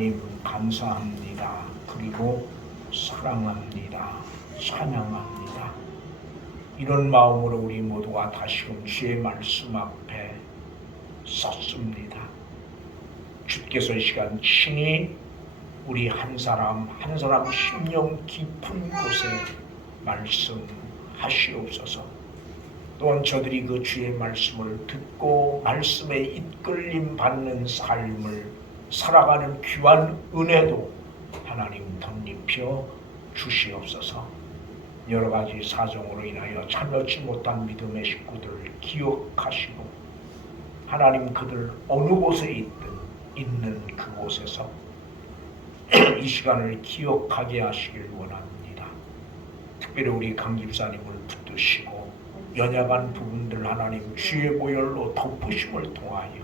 하나님 감사합니다. 그리고 사랑합니다. 찬양합니다. 이런 마음으로 우리 모두가 다시금 주의 말씀 앞에 섰습니다. 주께서 이 시간 친히 우리 한 사람 한 사람 심령 깊은 곳에 말씀하시옵소서. 또한 저들이 그 주의 말씀을 듣고 말씀에 이끌림 받는 삶을 살아가는 귀한 은혜도 하나님 덧입혀 주시옵소서. 여러 가지 사정으로 인하여 참여치 못한 믿음의 식구들을 기억하시고 하나님 그들 어느 곳에 있는 그곳에서 이 시간을 기억하게 하시길 원합니다. 특별히 우리 강 집사님을 붙드시고 연약한 부분들 하나님 주의 보혈로 덮으심을 통하여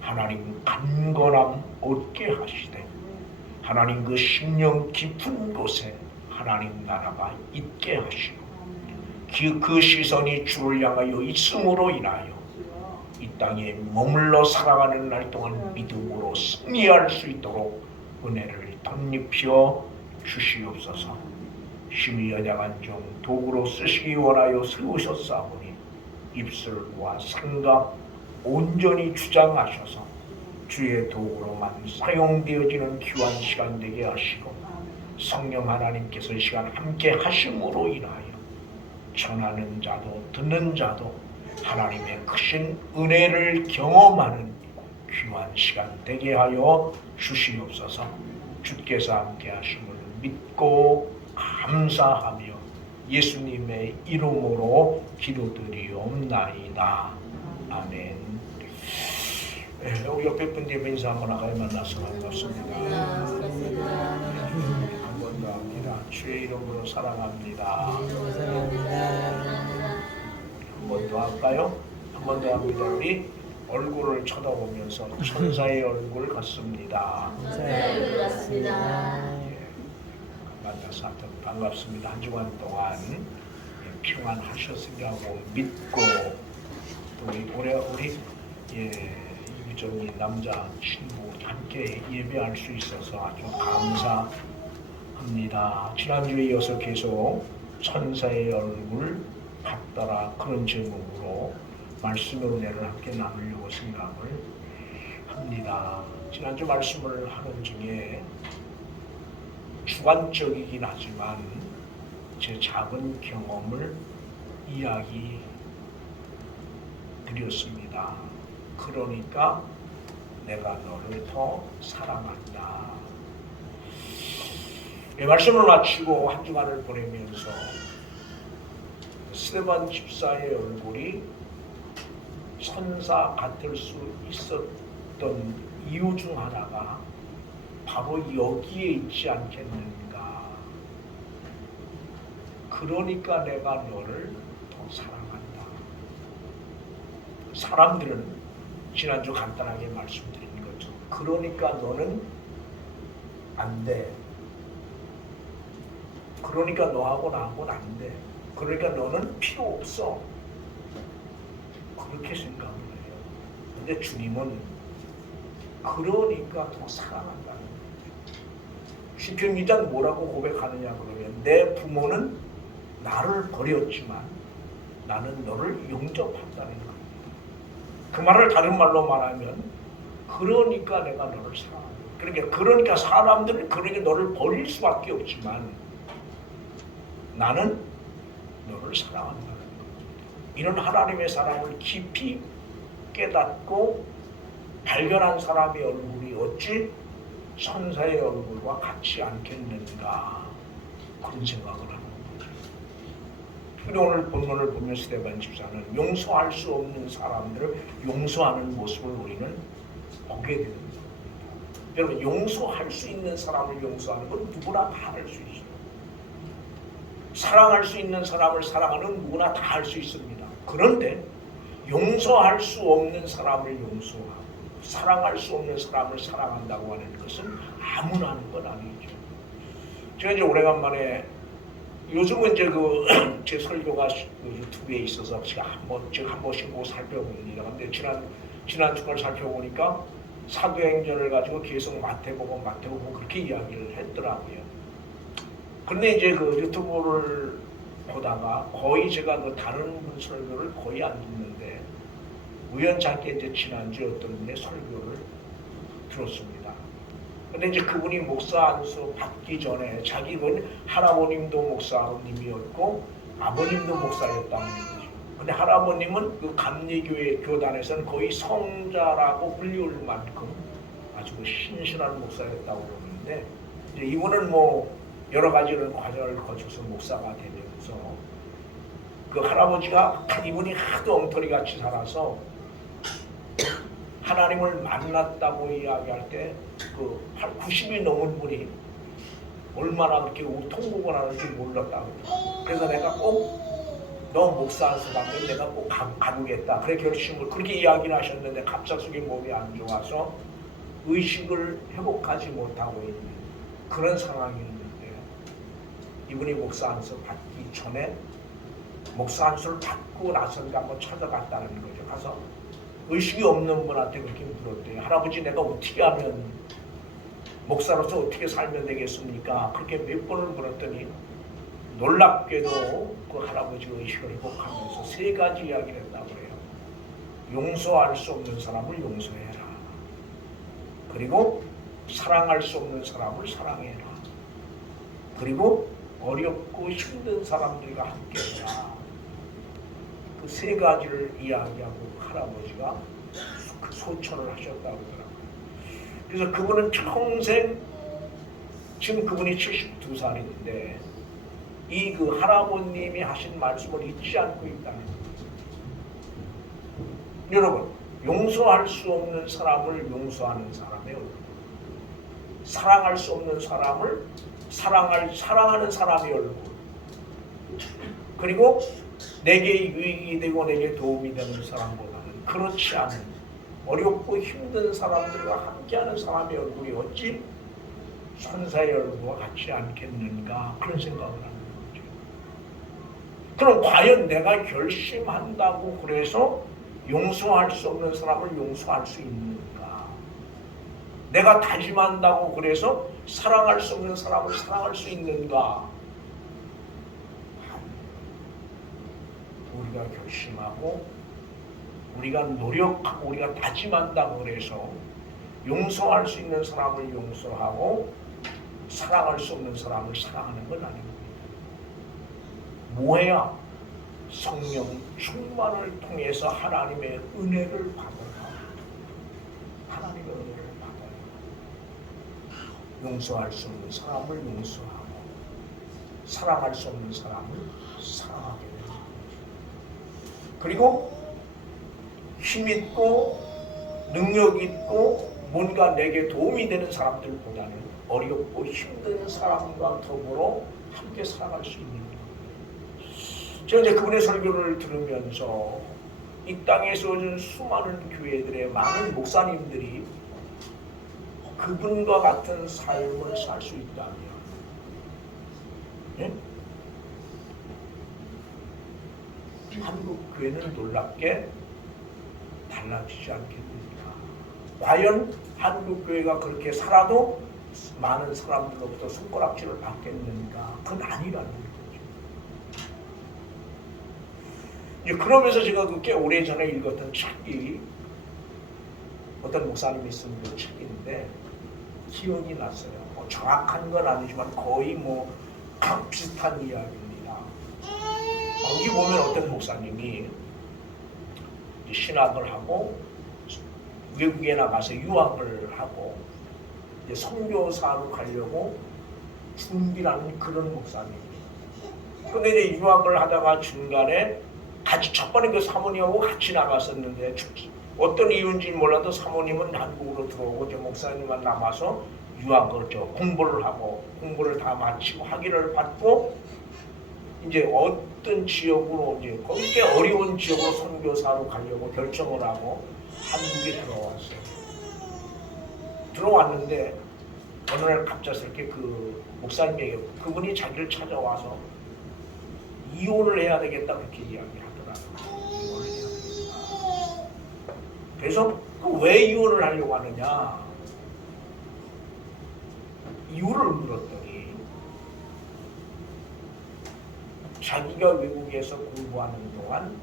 하나님 간건함 얻게 하시되 하나님 그 심령 깊은 곳에 하나님 나라가 있게 하시고 그 시선이 주를 향하여 있음으로 인하여 이 땅에 머물러 살아가는 날 동안 믿음으로 승리할 수 있도록 은혜를 덧입혀 주시옵소서. 심히 연약한 종 도구로 쓰시기 원하여 세우셨사오니 입술과 생각 온전히 주장하셔서 주의 도구로만 사용되어지는 귀한 시간 되게 하시고 성령 하나님께서 이 시간 함께 하심으로 인하여 전하는 자도 듣는 자도 하나님의 크신 은혜를 경험하는 귀한 시간 되게 하여 주시옵소서. 주께서 함께 하심을 믿고 감사하며 예수님의 이름으로 기도드리옵나이다. 아멘. 네, 우리 옆에 분들 인사 한번 하고 만나서 반갑습니다. 한 번 더 합니다. 주의 이름으로 사랑합니다. 한 번 더 할까요? 한 번 더 합니다. 우리 얼굴을 쳐다보면서 천사의 얼굴 같습니다. 천사의 얼굴 같습니다. 만나서 하여튼 반갑습니다. 한 주간 동안 평안하셨으리라고 믿고 우리 이정희 남자 친구 함께 예배할 수 있어서 아주 감사합니다. 지난주에 이어서 계속 천사의 얼굴 같더라 그런 제목으로 말씀의 은혜를 함께 나누려고 생각을 합니다. 지난주 말씀을 하는 중에 주관적이긴 하지만 제 작은 경험을 이야기 드렸습니다. 그러니까 내가 너를 더 사랑한다. 이 말씀을 마치고 한 주간을 보내면서 스데반 집사의 얼굴이 천사 같을 수 있었던 이유 중 하나가 바로 여기에 있지 않겠는가. 그러니까 내가 너를 더 사랑한다. 사람들은 지난주 간단하게 말씀드린 것처럼 그러니까 너는 안 돼. 그러니까 너하고 나하고는 안 돼. 그러니까 너는 필요 없어. 그렇게 생각을 해요. 근데 주님은 그러니까 더 사랑한다는 거예요. 시편 2장 뭐라고 고백하느냐 그러면 내 부모는 나를 버렸지만 나는 너를 용접한다는 겁니다. 그 말을 다른 말로 말하면 그러니까 내가 너를 사랑한다. 그러니까 사람들은 그러니까 너를 버릴 수밖에 없지만 나는 너를 사랑한다는 겁니다. 이런 하나님의 사랑을 깊이 깨닫고 발견한 사람의 얼굴이 어찌 천사의 얼굴과 같지 않겠는가 그런 생각을 하는 거죠. 그리고 오늘 본문을 보면 스데반 집사는 용서할 수 없는 사람들을 용서하는 모습을 우리는 보게 됩니다. 여러분 용서할 수 있는 사람을 용서하는 건 누구나 다 할 수 있어요. 사랑할 수 있는 사람을 사랑하는 누구나 다 할 수 있습니다. 그런데 용서할 수 없는 사람을 용서하고 사랑할 수 없는 사람을 사랑한다고 하는 것은 아무나 하는 건 아니죠. 제가 이제 오래간만에 요즘은 이제 제 설교가 유튜브에 있어서 제가 한 번씩 보고 살펴봅니다. 근데 지난 주간 살펴보니까 사도행전을 가지고 계속 마태복음 그렇게 이야기를 했더라고요. 근데 이제 그 유튜브를 보다가 거의 제가 그 다른 분 설교를 거의 안 듣는데 우연찮게 이제 지난주에 어떤 분의 설교를 들었습니다. 근데 이제 그분이 목사 안수 받기 전에 자기는 할아버님도 목사님이었고 아버님도 목사였다는 거죠. 근데 할아버님은 그 감리교회 교단에서는 거의 성자라고 불리울 만큼 아주 신실한 목사였다고 그러는데 이제 이분은 뭐 여러 가지 과정을 거쳐서 목사가 되면서 그 할아버지가 이분이 하도 엉터리 같이 살아서 하나님을 만났다고 이야기할 때 그 90이 넘은 분이 얼마나 그렇게 통곡을 하는지 몰랐다고. 그래서 내가 꼭 너 목사 안수 받으면 내가 꼭 가보겠다. 그래 결심을 그렇게 이야기를 하셨는데 갑작스럽게 몸이 안 좋아서 의식을 회복하지 못하고 있는 그런 상황이었는데요. 이분이 목사 안수 받기 전에 목사 안수를 받고 나서니까 한번 찾아갔다는 거죠. 가서 의식이 없는 분한테 그렇게 물었대요. 할아버지 내가 어떻게 하면 목사로서 어떻게 살면 되겠습니까? 그렇게 몇 번을 물었더니 놀랍게도 그 할아버지가 의식을 회복하면서 세 가지 이야기를 했다고 해요. 용서할 수 없는 사람을 용서해라. 그리고 사랑할 수 없는 사람을 사랑해라. 그리고 어렵고 힘든 사람들과 함께해라. 그 세 가지를 이야기하고 할아버지가 그 소천을 하셨다고 하더라고요. 그래서 그분은 평생 지금 그분이 72살인데 이 그 할아버님이 하신 말씀을 잊지 않고 있다는 거예요. 여러분, 용서할 수 없는 사람을 용서하는 사람의 얼굴, 사랑할 수 없는 사람을 사랑하는 사람의 얼굴, 그리고 내게 유익이 되고 내게 도움이 되는 사람보다는 그렇지 않은 어렵고 힘든 사람들과 함께하는 사람의 얼굴이 어찌 천사의 얼굴과 같지 않겠는가 그런 생각을 하는 거죠. 그럼 과연 내가 결심한다고 그래서 용서할 수 없는 사람을 용서할 수 있는가? 내가 다짐한다고 그래서 사랑할 수 없는 사람을 사랑할 수 있는가? 우리가 결심하고 우리가 노력하고 우리가 다짐한다고 그래서 용서할 수 있는 사람을 용서하고 사랑할 수 없는 사람을 사랑하는 건 아닙니다. 뭐해야? 성령 충만을 통해서 하나님의 은혜를 받아라. 하나님의 은혜를 받아라. 용서할 수 없는 사람을 용서하고 사랑할 수 없는 사람을 사랑하게 되는 거죠. 그리고 힘있고 능력있고 뭔가 내게 도움이 되는 사람들보다는 어렵고 힘든 사람과 더불어 함께 살아갈 수 있는 거예요. 제가 이제 그분의 설교를 들으면서 이 땅에서 오는 수많은 교회들의 많은 목사님들이 그분과 같은 삶을 살 수 있다면, 예? 한국 교회는 놀랍게 달라지지 않겠습니까? 과연 한국 교회가 그렇게 살아도 많은 사람들로부터 손가락질을 받겠는가? 그건 아니라는 거죠. 이제 그러면서 제가 꽤 오래전에 읽었던 책이 어떤 목사님이 쓴 그 책인데 기억이 났어요. 뭐 정확한 건 아니지만 거의 뭐 비슷한 이야기입니다. 거기 보면 어떤 목사님이 신학을 하고 외국에 나가서 유학을 하고 이제 선교사로 가려고 준비하는 그런 목사님이에요. 근데 이제 유학을 하다가 중간에 같이 첫 번에 그 사모님하고 같이 나갔었는데 어떤 이유인지 몰라도 사모님은 한국으로 들어오고 저 목사님만 남아서 유학을 공부를 하고 공부를 다 마치고 학위를 받고 이제 어떤 지역으로 이제 꽤 어려운 지역으로 선교사로 가려고 결정을 하고 한국에 들어왔어요. 들어왔는데 어느 날 갑작스럽게 그 목사님에게 그분이 자기를 찾아와서 이혼을 해야 되겠다 그렇게 이야기를 하더라고요. 이혼을 해야 되겠다. 그래서 왜 이혼을 하려고 하느냐? 이유를 물었더니 자기가 외국에서 공부하는 동안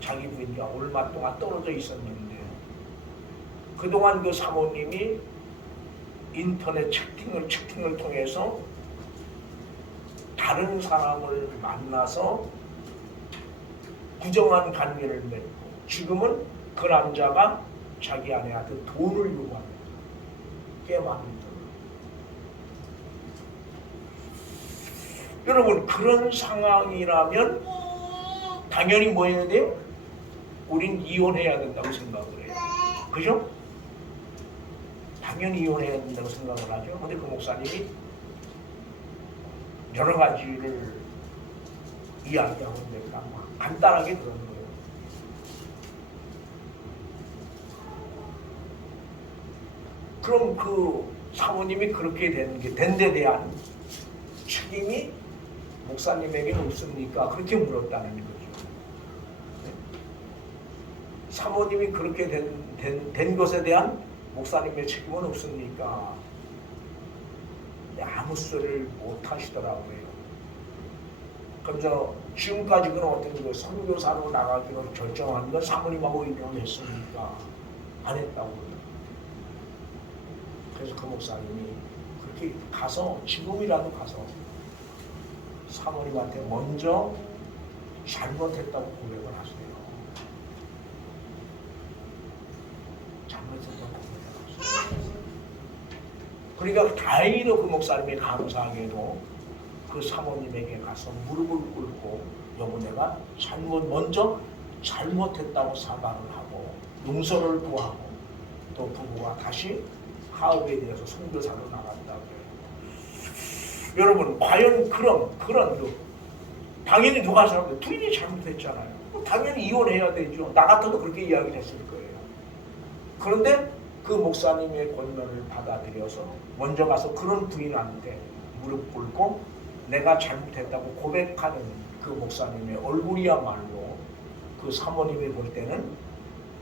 자기 부인과 얼마 동안 떨어져 있었는데 그동안 그 사모님이 인터넷 채팅을 통해서 다른 사람을 만나서 부정한 관계를 맺고 지금은 그 남자가 자기 아내한테 돈을 요구합니다. 꽤 많은 돈. 여러분 그런 상황이라면 당연히 뭐 해야 돼요? 우린 이혼해야 된다고 생각을 해요. 그죠? 당연히 이혼해야 된다고 생각을 하죠. 근데 그 목사님이 여러 가지를 이야기하고 있으니까 간단하게 그러는 거예요. 그럼 그 사모님이 그렇게 된 데 대한 책임이 목사님에게는 없습니까? 그렇게 물었다는 거죠. 사모님이 그렇게 된 것에 대한 목사님의 책임은 없습니까? 아무 소리를 못 하시더라고요. 그럼 지금까지 그런 어떤 그 선교사로 나가기로 결정한 건 사모님하고 이혼했습니까? 안 했다고 그래요. 그래서 그 목사님이 그렇게 가서 지금이라도 가서 사모님한테 먼저 잘못했다고 고백을 하세요. 잘못했다고 고백을 하세요. 그러니까 다행히도 그 목사님이 감사하게도 그 사모님에게 가서 무릎을 꿇고 여보 내가 먼저 잘못했다고 사과를 하고 용서를 구하고 또 부부가 다시 화합에 대해서 선교사로 나간다고 해요. 여러분 과연 그런 당연히 누가 사람들 부인이 잘못했잖아요. 당연히 이혼해야 되죠. 나 같아도 그렇게 이야기를 했을 거예요. 그런데 그 목사님의 권면을 받아들여서 먼저 가서 그런 부인한테 무릎 꿇고 내가 잘못했다고 고백하는 그 목사님의 얼굴이야말로 그 사모님이 볼 때는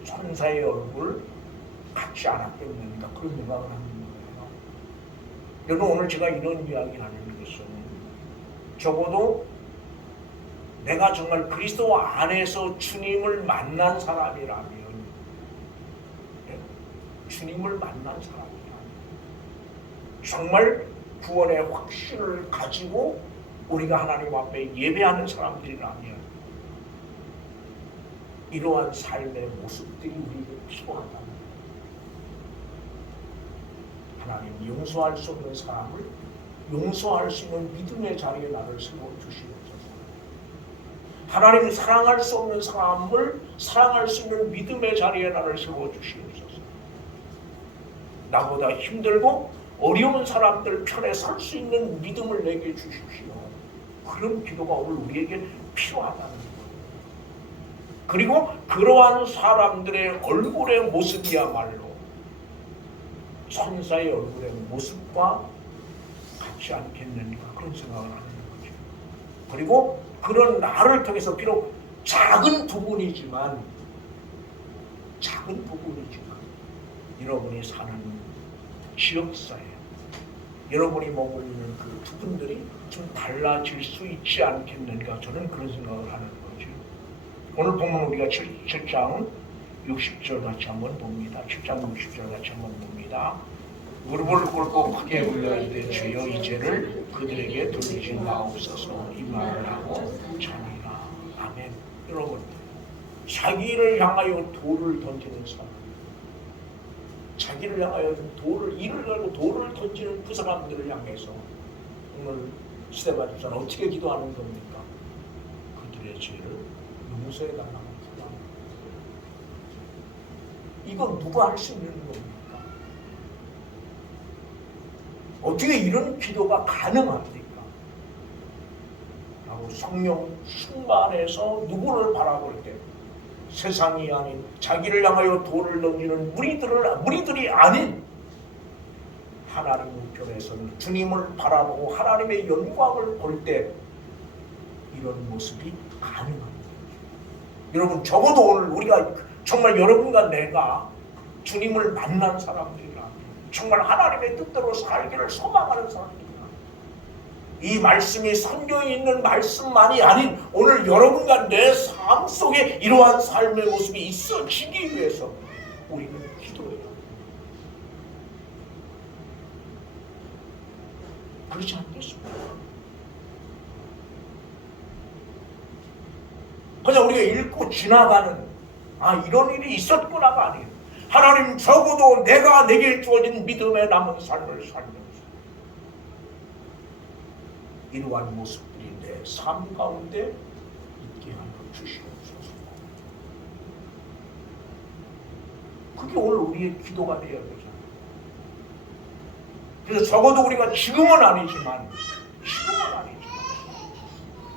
천사의 얼굴 같지 않았겠는가 그런 생각을 하는 거예요. 여러분 오늘 제가 이런 이야기를 하는 것은 적어도 내가 정말 그리스도 안에서 주님을 만난 사람이라면 주님을 만난 사람이라면 정말 구원의 확신을 가지고 우리가 하나님 앞에 예배하는 사람들이라면 이러한 삶의 모습들이 우리에게 필요하다는 거예요. 하나님 용서할 수 없는 사람을 용서할 수 있는 믿음의 자리에 나를 세워주시옵소서. 하나님 사랑할 수 없는 사람을 사랑할 수 있는 믿음의 자리에 나를 세워주시옵소서. 나보다 힘들고 어려운 사람들 편에 설 수 있는 믿음을 내게 주십시오. 그런 기도가 오늘 우리에게 필요하다는 거예요. 그리고 그러한 사람들의 얼굴의 모습이야말로 천사의 얼굴의 모습과 같지 않겠는가 그런 생각을 하는 거죠. 그리고 그런 나를 통해서 비록 작은 부분이지만 여러분이 사는 지역사회 여러분이 머무르는 그 부분들이 좀 달라질 수 있지 않겠는가 저는 그런 생각을 하는 거죠. 오늘 보면 우리가 7장 60절 같이 한번 봅니다. 7장 60절 같이 한번 봅니다. 무릎을 꿇고 크게 불러이되 주여 이 죄를 그들에게 돌리지 마옵소서 이 말을 하고 자니라. 아멘. 여러분 자기를 향하여 돌을 던지는 사람 자기를 향하여 이를 가지고 돌을 던지는 그 사람들을 향해서 오늘 스데반주사는 어떻게 기도하는 겁니까? 그들의 죄를 용서해 달라는 기도. 이건 누가 할 수 있는 겁니까? 어떻게 이런 기도가 가능합니까? 라고 성령 충만해서 누구를 바라볼 때 세상이 아닌 자기를 향하여 돌을 던지는 무리들이 아닌 하나님 우편에서는 주님을 바라보고 하나님의 영광을 볼 때 이런 모습이 가능합니다. 여러분 적어도 오늘 우리가 정말 여러분과 내가 주님을 만난 사람들이라, 정말 하나님의 뜻대로 살기를 소망하는 사람들이라, 이 말씀이 성경에 있는 말씀만이 아닌 오늘 여러분과 내 삶 속에 이러한 삶의 모습이 있어지기 위해서 우리는 기도해요. 그렇지 않겠습니까? 그냥 우리가 읽고 지나가는 이런 일이 있었구나가 아니에요. 하나님, 적어도 내게 주어진 믿음의 남은 삶을 살면서 이러한 모습들이 내 삶 가운데 있게 하여 주시옵소서. 그게 오늘 우리의 기도가 되어야 되잖아요. 그래서 적어도 우리가 지금은 아니지만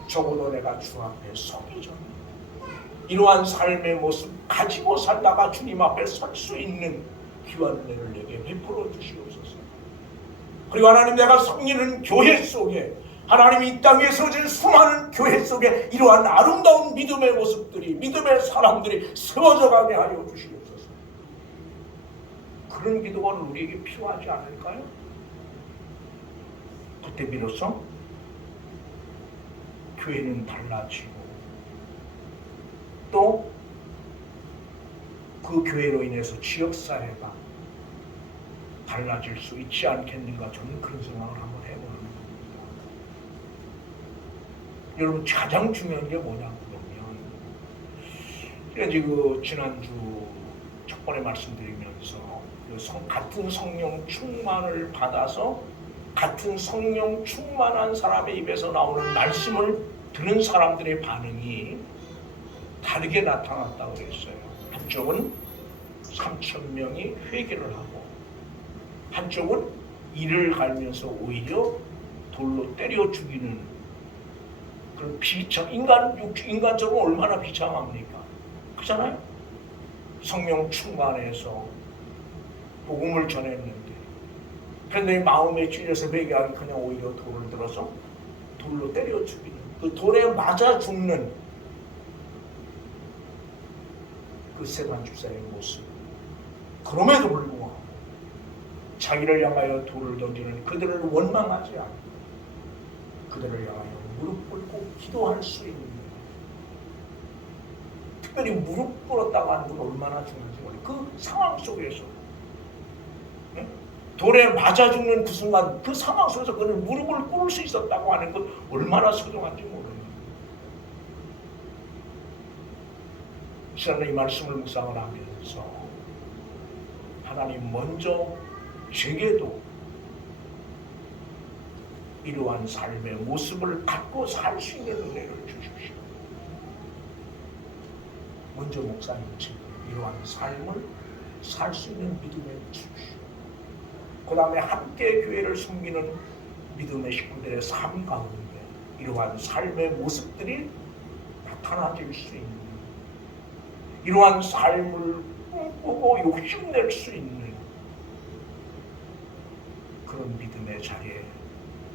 적어도 내가 주 앞에 서기 전에 이러한 삶의 모습 가지고 살다가 주님 앞에 설 수 있는 귀한 은혜를 내게 베풀어 주시옵소서. 그리고 하나님, 내가 섬기는 교회 속에, 하나님이 이 땅에 세워진 수많은 교회 속에 이러한 아름다운 믿음의 모습들이, 믿음의 사람들이 세워져 가게 하여 주시옵소서. 그런 기도가 우리에게 필요하지 않을까요? 그때 비로소 교회는 달라지고 또 그 교회로 인해서 지역사회가 달라질 수 있지 않겠는가, 저는 그런 생각을 한번 해보는 겁니다. 여러분, 가장 중요한 게 뭐냐고 그러면, 지금 지난주 첫 번에 말씀드리면서 같은 성령 충만을 받아서 같은 성령 충만한 사람의 입에서 나오는 말씀을 들은 사람들의 반응이 다르게 나타났다고 그랬어요. 한쪽은 3,000명이 회개를 하고, 한쪽은 이를 갈면서 오히려 돌로 때려 죽이는 그런 인간적으로 얼마나 비참합니까? 그렇잖아요? 성령 충만해서 복음을 전했는데, 그런데 마음에 찔려서 회개하기 그냥 오히려 돌을 들어서 돌로 때려 죽이는, 그 돌에 맞아 죽는 그 세관 집사의 모습. 그럼에도 불구하고 자기를 향하여 돌을 던지는 그들을 원망하지 않고 그들을 향하여 무릎 꿇고 기도할 수 있는, 특별히 무릎 꿇었다고 하는 건 얼마나 중요한지 몰라요. 그 상황 속에서, 돌에 맞아 죽는 그 순간, 그 상황 속에서 그는 무릎을 꿇을 수 있었다고 하는 건 얼마나 소중한지 모릅니다. 저는 이 말씀을 묵상을 하면서 하나님, 먼저 제게도 이러한 삶의 모습을 갖고 살 수 있는 은혜를 주십시오. 먼저 목사님, 제게 이러한 삶을 살 수 있는 믿음을 주십시오. 그 다음에 함께 교회를 섬기는 믿음의 식구들의 삶 가운데 이러한 삶의 모습들이 나타나질 수 있는, 이러한 삶을 꿈꾸고 욕심낼 수 있는 그런 믿음의 자리에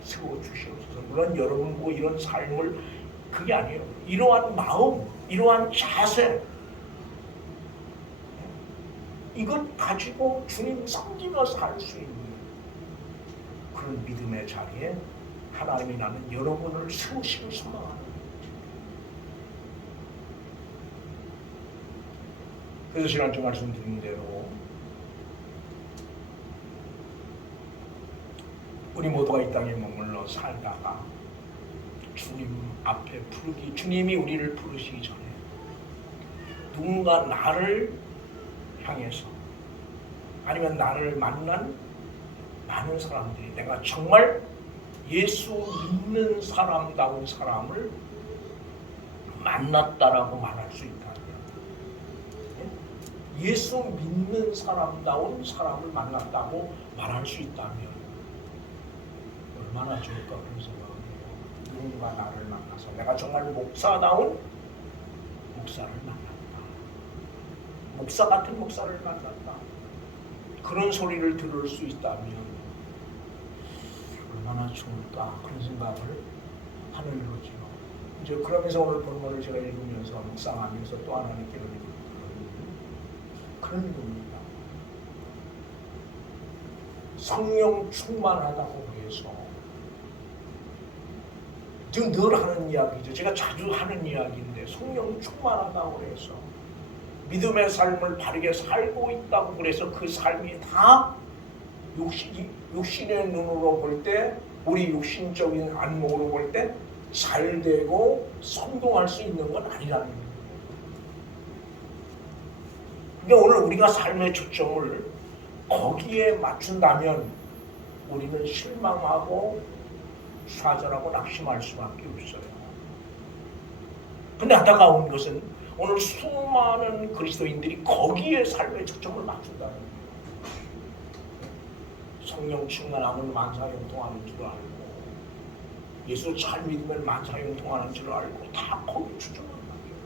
세워주시옵소서. 물론 여러분 뭐 이런 삶을, 그게 아니에요. 이러한 마음, 이러한 자세, 이것 가지고 주님 섬기며 살 수 있는 그런 믿음의 자리에 하나님이 나는 여러분을 세우시길 소망합니다. 그래서 지난주 말씀드린 대로 우리 모두가 이 땅에 머물러 살다가 주님 앞에 부르기, 주님이 우리를 부르시기 전에 누군가 나를 향해서, 아니면 나를 만난 많은 사람들이 내가 정말 예수 믿는 사람다운 사람을 만났다라고 말할 수 있다면, 예수 믿는 사람다운 사람을 만났다고 말할 수 있다면 얼마나 좋을까 그런 생각을 해요. 누군가 나를 만나서 내가 정말 목사다운 목사를 만났다, 목사 같은 목사를 만났다, 그런 소리를 들을 수 있다면 얼마나 좋을까 그런 생각을 하는 거죠. 이제 그러면서 오늘 본문을 제가 읽으면서 묵상하면서 또 하나 느끼는 그런 겁니다. 성령 충만하다고 해서 지금 늘 하는 이야기죠. 제가 자주 하는 이야기인데 성령 충만하다고 해서 믿음의 삶을 바르게 살고 있다고 그래서 그 삶이 다 육신의 눈으로 볼 때, 우리 육신적인 안목으로 볼 때 잘 되고 성공할 수 있는 건 아니라는 거예요. 그러니까 오늘 우리가 삶의 초점을 거기에 맞춘다면 우리는 실망하고 좌절하고 낙심할 수밖에 없어요. 근데 안타까운 것은 오늘 수많은 그리스도인들이 거기에 삶의 초점을 맞춘다는 거예요. 성령 충만하면 만사형통하는 줄 알고, 예수 잘 믿으면 만사형통하는 줄 알고 다 거기에 초점을 맞춰요.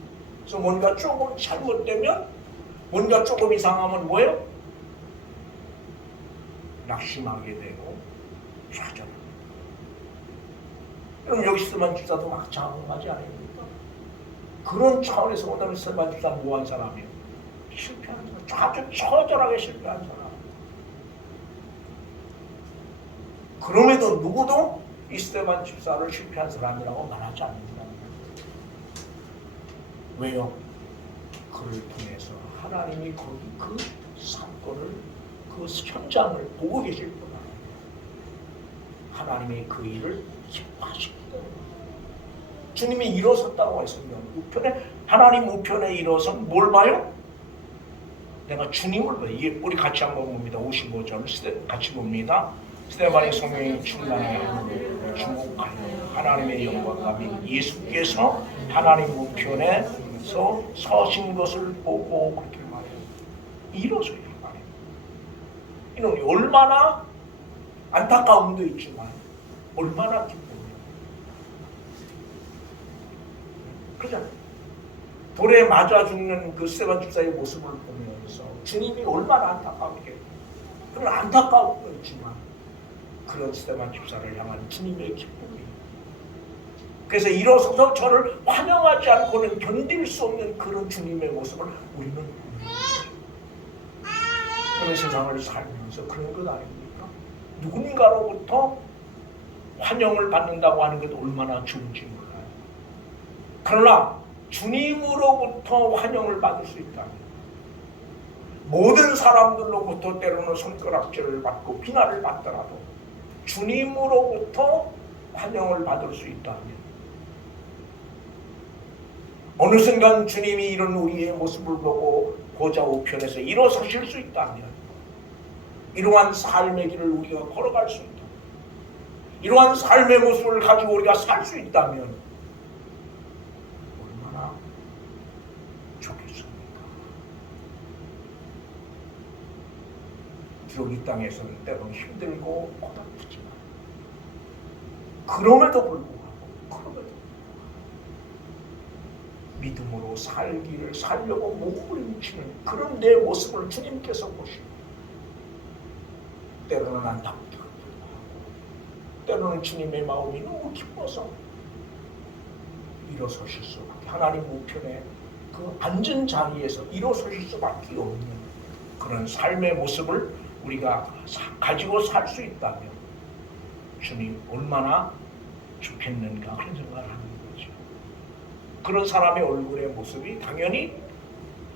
그래서 뭔가 조금 잘못되면, 뭔가 조금 이상하면 뭐예요? 낙심하게 되고 좌절합니다. 그럼 여기 스테반 집사도 마찬가지 아닙니까? 그런 차원에서 오늘 스테반 집사 뭐한 사람이에요? 실패한 사람, 아주 처절하게 실패한 사람. 그럼에도 누구도 이 스테반 집사를 실패한 사람이라고 말하지 않는다. 왜요? 그를 통해서 하나님이 거기 그 사건을, 그 현장을 보고 계실 뿐 아니에요. 하나님이 그 일을 기뻐하시기 때문에 주님이 일어섰다고 했으면 우편에, 하나님 우편에 일어선 뭘 봐요? 내가 주님을 봐요. 우리 같이 한번 봅니다. 55절 같이 봅니다. 스테반의 성령이 충만하여 주목하여 하나님의 영광과 및 예수께서 하나님 우편에서 서신 것을 보고 그렇게 말해요. 일어서야 말해요. 이는 얼마나 안타까움도 있지만 얼마나 기쁨이에요. 그잖아요. 돌에 맞아 죽는 그 스테반 집사의 모습을 보면서 주님이 얼마나 안타깝게, 그런 안타까움도 있지만 그런 스테반 집사를 향한 주님의 기쁨이, 그래서 일어서서 저를 환영하지 않고는 견딜 수 없는 그런 주님의 모습을 우리는 봅니다. 그런 세상을 살면서 그런 것 아닙니까? 누군가로부터 환영을 받는다고 하는 것도 얼마나 좋은지 몰라요. 그러나 주님으로부터 환영을 받을 수 있다면, 모든 사람들로부터 때로는 손가락질을 받고 비난을 받더라도 주님으로부터 환영을 받을 수 있다면, 어느 순간 주님이 이런 우리의 모습을 보고 보좌 우편에서 일어서실 수 있다면, 이러한 삶의 길을 우리가 걸어갈 수 있다면, 이러한 삶의 모습을 가지고 우리가 살 수 있다면 얼마나 좋겠습니까? 비록 이 땅에서는 때로는 힘들고 고달프지만 그럼에도 불구하고 믿음으로 살려고 몸부림치는 그런 내 모습을 주님께서 보시고, 때로는 안타깝고 때로는 주님의 마음이 너무 기뻐서 일어서실 수밖에, 하나님 우편에 그 앉은 자리에서 일어서실 수밖에 없는 그런 삶의 모습을 우리가 가지고 살 수 있다면 주님 얼마나 좋겠는가, 그런 생각을 하는 거죠. 그런 사람의 얼굴의 모습이 당연히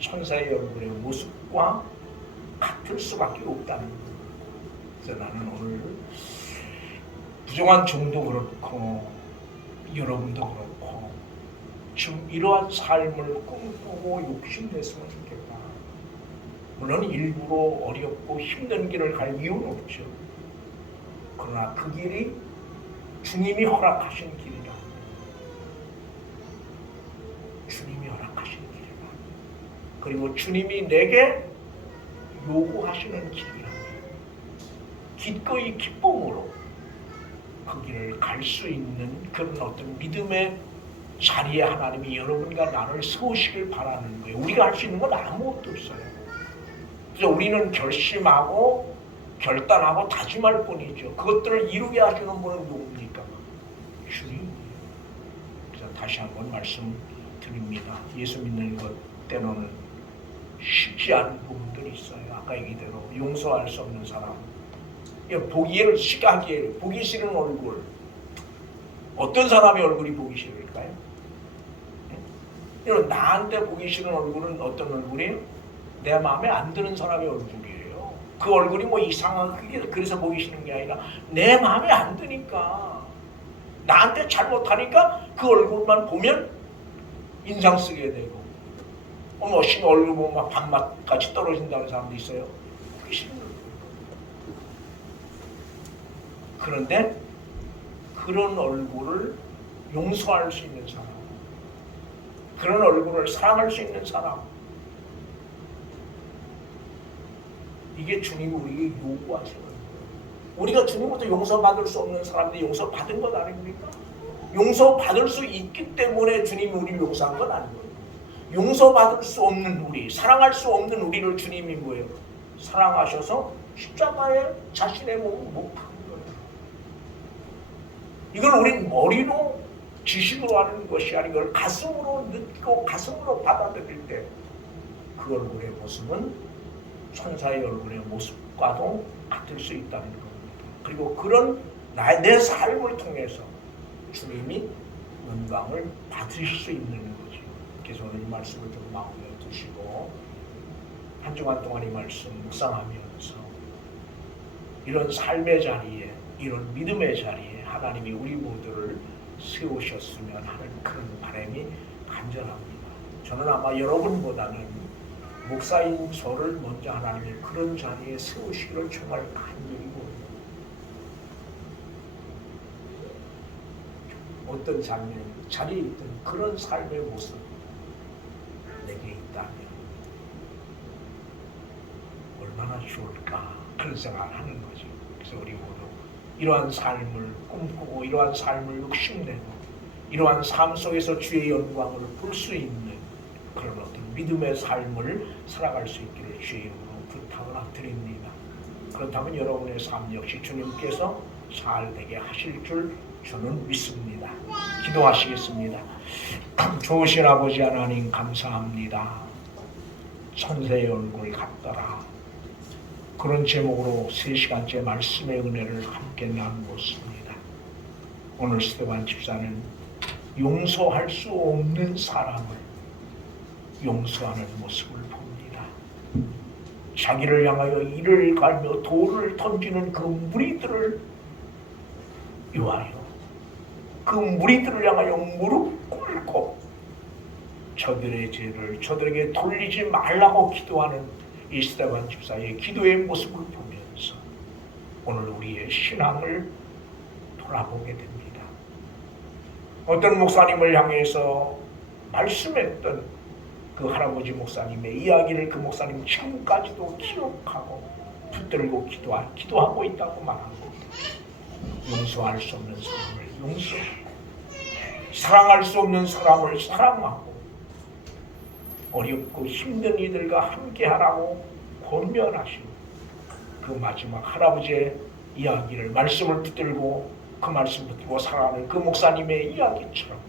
천사의 얼굴의 모습과 같을 수밖에 없다는 거예요. 그래서 나는 오늘 부정한 종도 그렇고 여러분도 그렇고 지금 이러한 삶을 꿈꾸고 욕심냈으면 좋겠다. 물론 일부러 어렵고 힘든 길을 갈 이유는 없죠. 그러나 그 길이 주님이 허락하신 길이다. 주님이 허락하신 길이다. 그리고 주님이 내게 요구하시는 길이다. 기꺼이 기쁨으로 그 길을 갈 수 있는 그런 어떤 믿음의 자리에 하나님이 여러분과 나를 세우시길 바라는 거예요. 우리가 할 수 있는 건 아무것도 없어요. 그래서 우리는 결심하고 결단하고 다짐할 뿐이죠. 그것들을 이루게 하시는 분은 누굽니까? 주님이에요. 그래서 다시 한번 말씀드립니다. 예수 믿는 것 때로는 쉽지 않은 부분들이 있어요. 아까 얘기대로 용서할 수 없는 사람, 보기에는 시각에 보기 싫은 얼굴. 어떤 사람의 얼굴이 보기 싫을까요? 여러분, 나한테 보기 싫은 얼굴은 어떤 얼굴이에요? 내 마음에 안 드는 사람의 얼굴이에요. 그 얼굴이 뭐 이상하게 그래서 보기 싫은 게 아니라 내 마음에 안 드니까, 나한테 잘못하니까 그 얼굴만 보면 인상 쓰게 되고, 신 얼굴 보면 막 밥맛같이 떨어진다는 사람도 있어요. 보기 싫은 얼굴. 그런데 그런 얼굴을 용서할 수 있는 사람, 그런 얼굴을 사랑할 수 있는 사람, 이게 주님이 우리에게 요구하시는 거예요. 우리가 주님부터 용서받을 수 없는 사람들이 용서받은 것 아닙니까? 용서받을 수 있기 때문에 주님이 우리를 용서한 건 아니에요. 용서받을 수 없는 우리, 사랑할 수 없는 우리를 주님이 뭐예요? 사랑하셔서 십자가에 자신의 몸을 못 박은 거예요. 이걸 우린 머리로 지식으로 하는 것이 아닌 걸 가슴으로 느끼고 가슴으로 받아들일 때 그 얼굴의 모습은 천사의 얼굴의 모습과도 같을 수 있다는 겁니다. 그리고 그런 내 삶을 통해서 주님이 영광을 받으실 수 있는 거죠. 그래서 오늘 이 말씀을 좀 마음에 두시고 한 주간 동안 이 말씀 묵상하면서 이런 삶의 자리에, 이런 믿음의 자리에 하나님이 우리 모두를 세우셨으면 하는 그런 바람이 간절합니다. 저는 아마 여러분보다는 목사인 저를 먼저 하나님이 그런 자리에 세우시기를 정말 간절히 원해요. 어떤 자리에 있든 그런 삶의 모습 내게 있다면 얼마나 좋을까, 그런 생각을 하는 거죠. 그래서 우리 모두 이러한 삶을 꿈꾸고 이러한 삶을 욕심내고 이러한 삶 속에서 주의 영광을 볼 수 있는 그런 어떤 믿음의 삶을 살아갈 수 있기를 주의 이름으로 부탁을 드립니다. 그렇다면 여러분의 삶 역시 주님께서 잘 되게 하실 줄 저는 믿습니다. 기도하시겠습니다. 좋으신 아버지 하나님 감사합니다. 천사의 얼굴 같더라. 그런 제목으로 3시간째 말씀의 은혜를 함께 나누었습니다. 오늘 스테반 집사는 용서할 수 없는 사람을 용서하는 모습을 봅니다. 자기를 향하여 이를 갈며 돌을 던지는 그 무리들을 위하여, 그 무리들을 향하여 무릎 꿇고 저들의 죄를 저들에게 돌리지 말라고 기도하는 이 스테반 집사의 기도의 모습을 보면서 오늘 우리의 신앙을 돌아보게 됩니다. 어떤 목사님을 향해서 말씀했던 그 할아버지 목사님의 이야기를 그 목사님 지금까지도 기억하고 붙들고 기도하고 있다고 말합니다. 용서할 수 없는 사람을 용서하고 사랑할 수 없는 사람을 사랑하고 어렵고 힘든 이들과 함께하라고 권면하시고 그 마지막 할아버지의 이야기를 말씀을 붙들고 그 말씀 붙들고 살아가는 그 목사님의 이야기처럼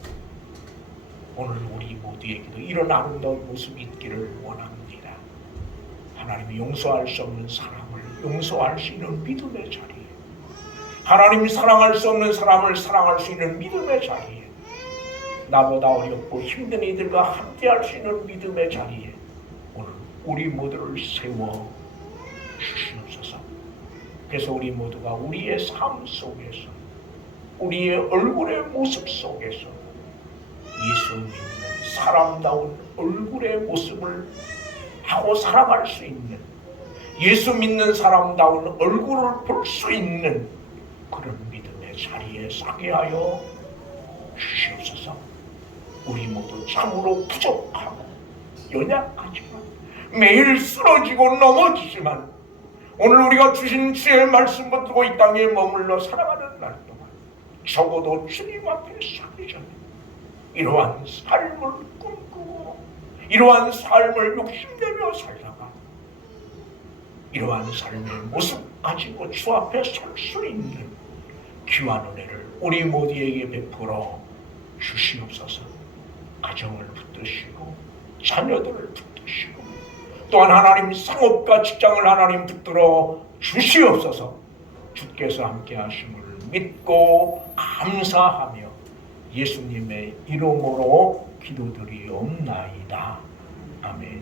오늘 우리 모두에게도 이런 아름다운 모습이 있기를 원합니다. 하나님이 용서할 수 없는 사람을 용서할 수 있는 믿음의 자리에, 하나님이 사랑할 수 없는 사람을 사랑할 수 있는 믿음의 자리에, 나보다 어렵고 힘든 이들과 함께할 수 있는 믿음의 자리에 오늘 우리 모두를 세워 주시옵소서. 그래서 우리 모두가 우리의 삶 속에서, 우리의 얼굴의 모습 속에서 예수 믿는 사람다운 얼굴의 모습을 하고 살아갈 수 있는, 예수 믿는 사람다운 얼굴을 볼 수 있는 그런 믿음의 자리에 서게 하여 주시옵소서. 우리 모두 참으로 부족하고 연약하지만 매일 쓰러지고 넘어지지만 오늘 우리가 주신 주의 말씀 붙들고 이 땅에 머물러 살아가는 날 동안 적어도 주님 앞에 서기 전에 이러한 삶을 꿈꾸고 이러한 삶을 욕심내며 살다가 이러한 삶의 모습 가지고 주 앞에 설 수 있는 귀한 은혜를 우리 모두에게 베풀어 주시옵소서. 가정을 붙드시고 자녀들을 붙드시고 또한 하나님 상업과 직장을 하나님 붙들어 주시옵소서. 주께서 함께 하심을 믿고 감사하며 예수님의 이름으로 기도드리옵나이다. 아멘.